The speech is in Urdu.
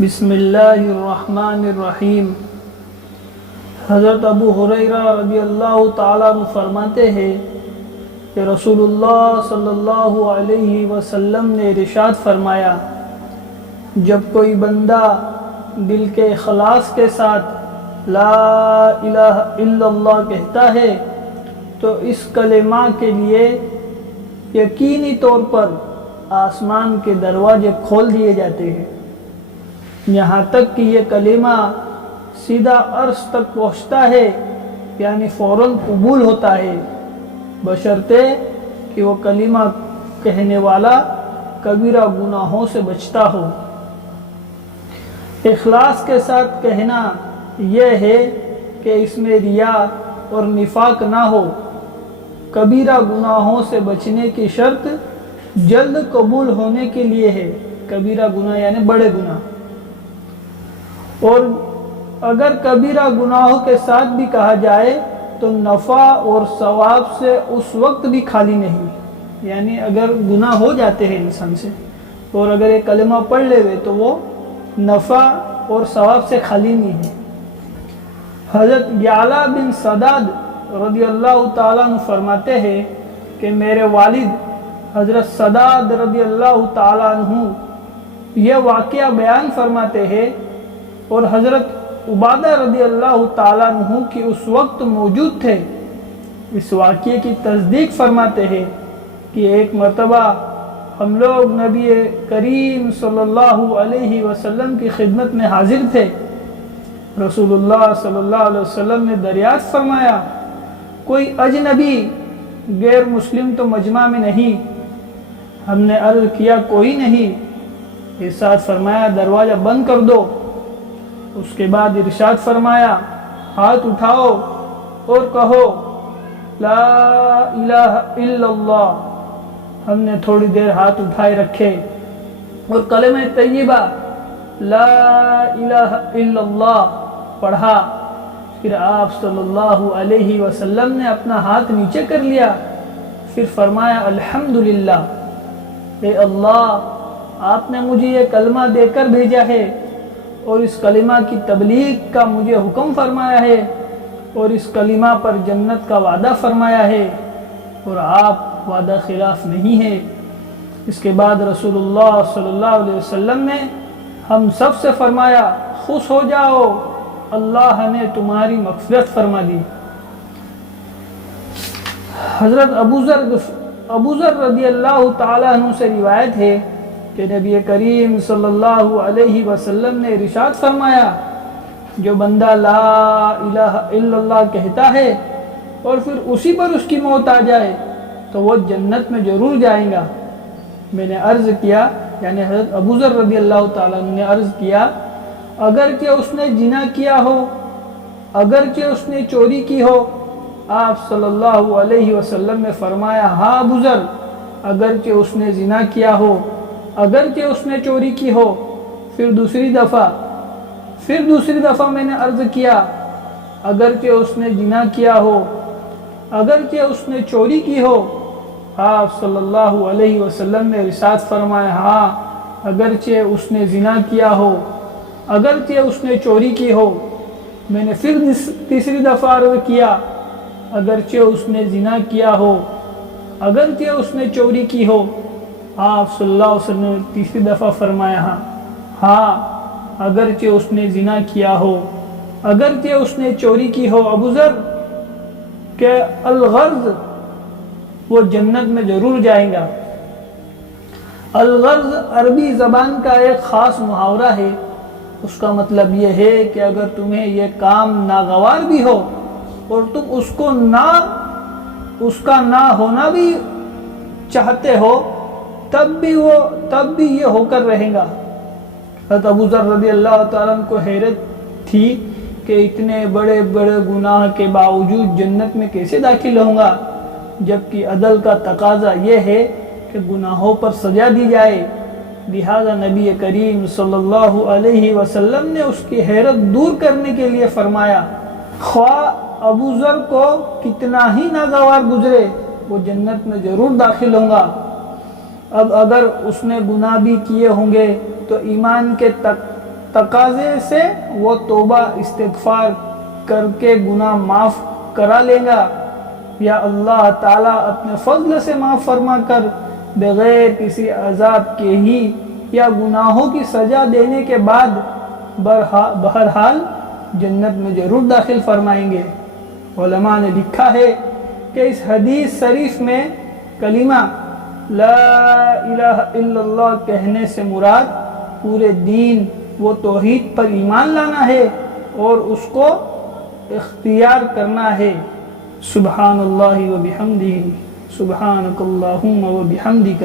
بسم اللہ الرحمن الرحیم۔ حضرت ابو ہریرہ رضی اللہ تعالیٰ عنہ فرماتے ہیں کہ رسول اللہ صلی اللہ علیہ وسلم نے ارشاد فرمایا، جب کوئی بندہ دل کے اخلاص کے ساتھ لا الہ الا اللہ کہتا ہے تو اس کلمہ کے لیے یقینی طور پر آسمان کے دروازے کھول دیے جاتے ہیں، یہاں تک کہ یہ کلمہ سیدھا عرش تک پہنچتا ہے، یعنی فوراً قبول ہوتا ہے، بشرطے کہ وہ کلمہ کہنے والا کبیرہ گناہوں سے بچتا ہو۔ اخلاص کے ساتھ کہنا یہ ہے کہ اس میں ریا اور نفاق نہ ہو۔ کبیرہ گناہوں سے بچنے کی شرط جلد قبول ہونے کے لیے ہے، کبیرہ گناہ یعنی بڑے گناہ، اور اگر کبیرہ گناہوں کے ساتھ بھی کہا جائے تو نفع اور ثواب سے اس وقت بھی خالی نہیں، یعنی اگر گناہ ہو جاتے ہیں انسان سے اور اگر یہ کلمہ پڑھ لے تو وہ نفع اور ثواب سے خالی نہیں ہے۔ حضرت یعلا بن سداد رضی اللہ تعالیٰ عنہ فرماتے ہیں کہ میرے والد حضرت سداد رضی اللہ تعالیٰ عنہ یہ واقعہ بیان فرماتے ہیں، اور حضرت عبادہ رضی اللہ تعالیٰ عنہ کی اس وقت موجود تھے۔ اس واقعے کی تصدیق فرماتے ہیں کہ ایک مرتبہ ہم لوگ نبی کریم صلی اللہ علیہ وسلم کی خدمت میں حاضر تھے۔ رسول اللہ صلی اللہ علیہ وسلم نے دریافت فرمایا، کوئی اجنبی غیر مسلم تو مجمع میں نہیں؟ ہم نے عرض کیا کوئی نہیں۔ ارشاد فرمایا دروازہ بند کر دو۔ اس کے بعد ارشاد فرمایا ہاتھ اٹھاؤ اور کہو لا الہ الا اللہ۔ ہم نے تھوڑی دیر ہاتھ اٹھائے رکھے اور کلمہ طیبہ لا الہ الا اللہ پڑھا، پھر آپ صلی اللہ علیہ وسلم نے اپنا ہاتھ نیچے کر لیا، پھر فرمایا الحمدللہ، اے اللہ آپ نے مجھے یہ کلمہ دے کر بھیجا ہے اور اس کلمہ کی تبلیغ کا مجھے حکم فرمایا ہے اور اس کلمہ پر جنت کا وعدہ فرمایا ہے اور آپ وعدہ خلاف نہیں ہے۔ اس کے بعد رسول اللہ صلی اللہ علیہ وسلم نے ہم سب سے فرمایا خوش ہو جاؤ، اللہ نے تمہاری مغفرت فرما دی۔ حضرت ابو ذر رضی اللہ تعالیٰ عنہ سے روایت ہے کہ نبی کریم صلی اللہ علیہ وسلم نے ارشاد فرمایا، جو بندہ لا الہ الا اللہ کہتا ہے اور پھر اسی پر اس کی موت آ جائے تو وہ جنت میں ضرور جائیں گا۔ میں نے عرض کیا، یعنی حضرت ابو ذر رضی اللہ تعالیٰ عنہ نے عرض کیا، اگرچہ اس نے زنا کیا ہو، اگرچہ اس نے چوری کی ہو؟ آپ صلی اللہ علیہ وسلم نے فرمایا ہاں ابو ذر، اگرچہ اس نے زنا کیا ہو، اگرچہ اس نے چوری کی ہو۔ پھر دوسری دفعہ میں نے عرض کیا، اگرچہ اس نے زنا کیا ہو، اگرچہ اس نے چوری کی ہو؟ آپ صلی اللہ علیہ وسلم نے ارشاد فرمایا ہاں، اگرچہ اس نے زنا کیا ہو، اگرچہ اس نے چوری کی ہو۔ میں نے پھر تیسری دفعہ عرض کیا، اگرچہ اس نے زنا کیا ہو، اگرچہ اس نے چوری کی ہو۔ آپ صلی اللہ علیہ وسلم نے تیسری دفعہ فرمایا ہاں اگرچہ اس نے زنا کیا ہو، اگرچہ اس نے چوری کی ہو۔ ابو ذر کہ الغرض وہ جنت میں ضرور جائیں گا۔ الغرض عربی زبان کا ایک خاص محاورہ ہے، اس کا مطلب یہ ہے کہ اگر تمہیں یہ کام ناگوار بھی ہو اور تم اس کا نہ ہونا بھی چاہتے ہو تب بھی یہ ہو کر رہے گا۔ حضرت ابو ذر رضی اللہ تعالیٰ عنہ کو حیرت تھی کہ اتنے بڑے بڑے گناہ کے باوجود جنت میں کیسے داخل ہوں گا، جبکہ عدل کا تقاضا یہ ہے کہ گناہوں پر سزا دی جائے۔ لہذا نبی کریم صلی اللہ علیہ وسلم نے اس کی حیرت دور کرنے کے لیے فرمایا، خواہ ابو ذر کو کتنا ہی ناگوار گزرے وہ جنت میں ضرور داخل ہوں گا۔ اب اگر اس نے گناہ بھی کیے ہوں گے تو ایمان کے تقاضے سے وہ توبہ استغفار کر کے گناہ معاف کرا لے گا، یا اللہ تعالیٰ اپنے فضل سے معاف فرما کر بغیر کسی عذاب کے ہی یا گناہوں کی سزا دینے کے بعد بہرحال جنت میں ضرور داخل فرمائیں گے۔ علماء نے لکھا ہے کہ اس حدیث شریف میں کلمہ لا الہ الا اللہ کہنے سے مراد پورے دین و توحید پر ایمان لانا ہے اور اس کو اختیار کرنا ہے۔ سبحان اللہ و بحمدہ، سبحانک اللہم و بحمدک۔